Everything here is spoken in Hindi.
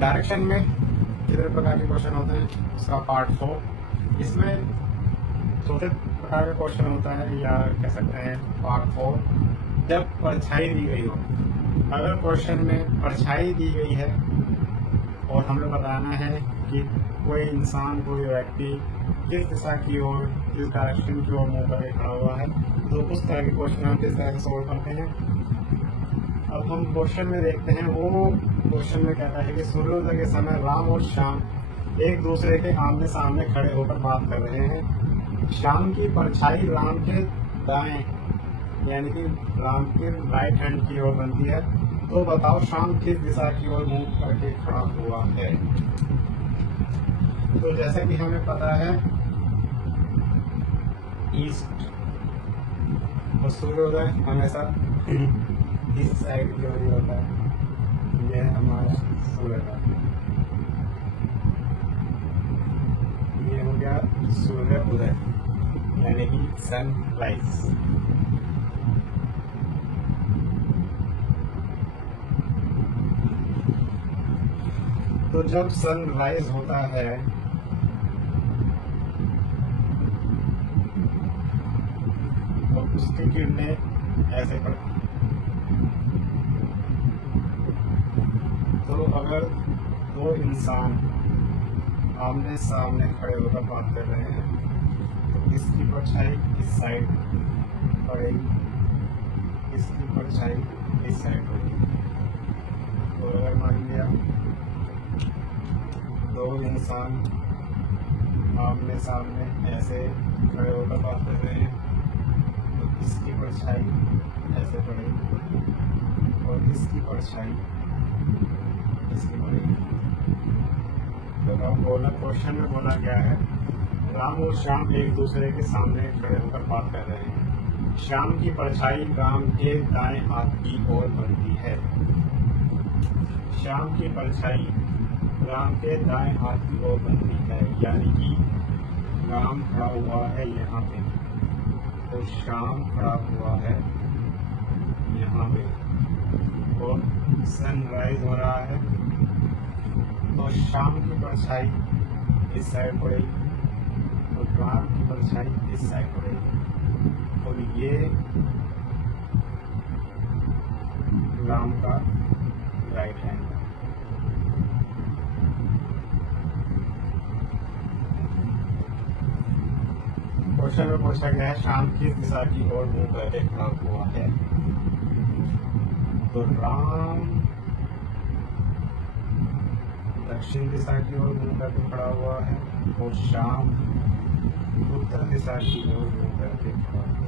डायरेक्शन में कितने प्रकार के क्वेश्चन होते हैं, उसका पार्ट 4। इसमें चौथे प्रकार का क्वेश्चन होता है, या कह सकते हैं पार्ट 4, जब परछाई दी गई हो। अगर क्वेश्चन में परछाई दी गई है और हमें बताना है कि कोई इंसान, कोई व्यक्ति किस दिशा की ओर, किस डायरेक्शन की ओर मुंह करके खड़ा हुआ है, तो उस तरह के क्वेश्चन हम किस तरह से सोल्व करते हैं। अब हम क्वेश्चन में देखते हैं, वो क्वेश्चन में कहता है कि सूर्योदय के समय राम और श्याम एक दूसरे के आमने सामने खड़े होकर बात कर रहे हैं। श्याम की परछाई राम के दाएं यानी कि राम के राइट हैंड की ओर बनती है, तो बताओ श्याम किस दिशा की ओर मुंह करके खड़ा हुआ है। तो जैसा कि हमें पता है ईस्ट और सूर्योदय हमेशा इस साइड की ओर ही होता है। यह हमारा सूर्योदय, ये हो गया सूर्य उदय यानी कि सनराइज। तो जब सनराइज होता है तो उसकी किरणें ऐसे पड़ती हैं। तो अगर दो इंसान आमने सामने खड़े होकर बात कर रहे हैं तो इसकी परछाई इस साइड पड़ेगी, इसकी परछाई इस साइड पड़ेगी। तो अगर मान लिया दो इंसान आमने सामने ऐसे खड़े होकर बात कर रहे हैं तो इसकी परछाई ऐसे पड़ेगी और इसकी परछाई इसकी पड़ेगी। तो अब बोला, क्वेश्चन में बोला गया है राम और श्याम एक दूसरे के सामने खड़े होकर बात कर रहे हैं। श्याम की परछाई राम के दाएं हाथ की ओर बनती है। श्याम की परछाई राम के दाएं हाथ की ओर बनती है, यानी कि राम खड़ा हुआ है यहाँ पे और श्याम खड़ा हुआ है यहाँ पे, और सनराइज हो रहा है तो श्याम की परछाई इस साइड पड़ेगी और राम की परछाई इस साइड पड़ेगी, और ये राम का राइट हैंड है। क्वेश्चन में पूछा गया है श्याम किस दिशा की ओर मुंह करके खड़ा हुआ है। तो राम दक्षिण दिशा की ओर मुंह करके खड़ा हुआ है और श्याम उत्तर दिशा की ओर मुंह करके खड़ा हुआ है।